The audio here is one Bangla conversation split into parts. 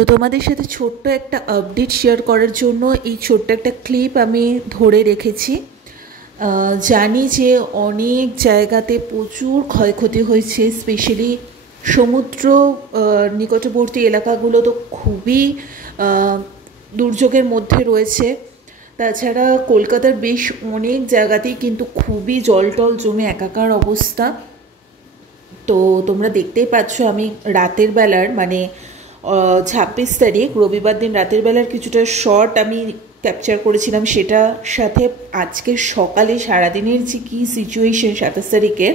তো তোমাদের সাথে ছোট্ট একটা আপডেট শেয়ার করার জন্য এই ছোট্ট একটা ক্লিপ আমি ধরে রেখেছি। জানি যে অনেক জায়গাতে প্রচুর ক্ষয়ক্ষতি হয়েছে, স্পেশালি সমুদ্র নিকটবর্তী এলাকাগুলো তো খুবই দুর্যোগের মধ্যে রয়েছে। তাছাড়া কলকাতার বেশ অনেক জায়গাতেই কিন্তু খুবই জল টল জমে একাকার অবস্থা। তো তোমরা দেখতেই পাচ্ছ আমি রাতের বেলার মানে 26 তারিখ রবিবার দিন রাতের বেলার কিছুটা শর্ট আমি ক্যাপচার করেছিলাম, সেটার সাথে আজকে সকালে সারাদিনের যে কী সিচুয়েশন 27 তারিখের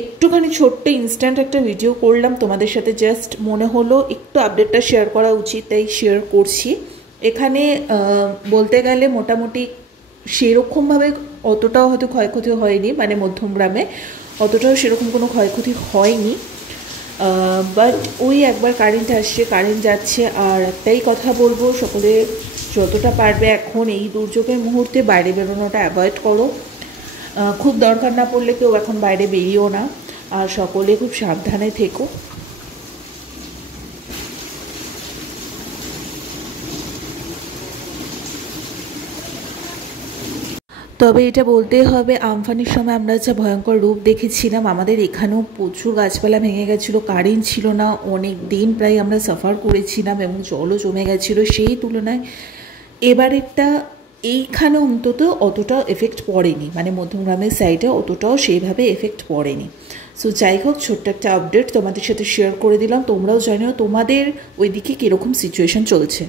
একটুখানি ছোট্ট ইনস্ট্যান্ট একটা ভিডিও করলাম তোমাদের সাথে। জাস্ট মনে হলো একটু আপডেটটা শেয়ার করা উচিত, তাই শেয়ার করছি। এখানে বলতে গেলে মোটামুটি সেরকমভাবে অতটাও হয়তো ক্ষয়ক্ষতি হয়নি, মানে মধ্যমগ্রামে অতটাও সেরকম কোনো ক্ষয়ক্ষতি হয়নি। বাট ওই একবার কারেন্ট আসছে কারেন্ট যাচ্ছে। আর একটাই কথা বলবো, সকলে যতটা পারবে এখন এই দুর্যোগের মুহূর্তে বাইরে বেরোনোটা অ্যাভয়েড করো। খুব দরকার না পড়লে কেউ এখন বাইরে বেরিয়েও না, আর সকলে খুব সাবধানে থেকো। তবে এটা বলতেই হবে, আমফানের সময় আমরা যা ভয়ঙ্কর রূপ দেখেছিলাম, আমাদের এখানেও প্রচুর গাছপালা ভেঙে গেছিলো, কারেন্ট ছিল না, অনেক দিন প্রায় আমরা সাফার করেছিলাম এবং জলও জমে গেছিলো। সেই তুলনায় এবারেরটা এইখানে অন্তত অতটাও এফেক্ট পড়েনি, মানে মধ্যমগ্রামের সাইডে অতটাও সেইভাবে এফেক্ট পড়েনি। সো যাই হোক, ছোট্ট একটা আপডেট তোমাদের সাথে শেয়ার করে দিলাম। তোমরাও জানো তোমাদের ওইদিকে কীরকম সিচুয়েশন চলছে।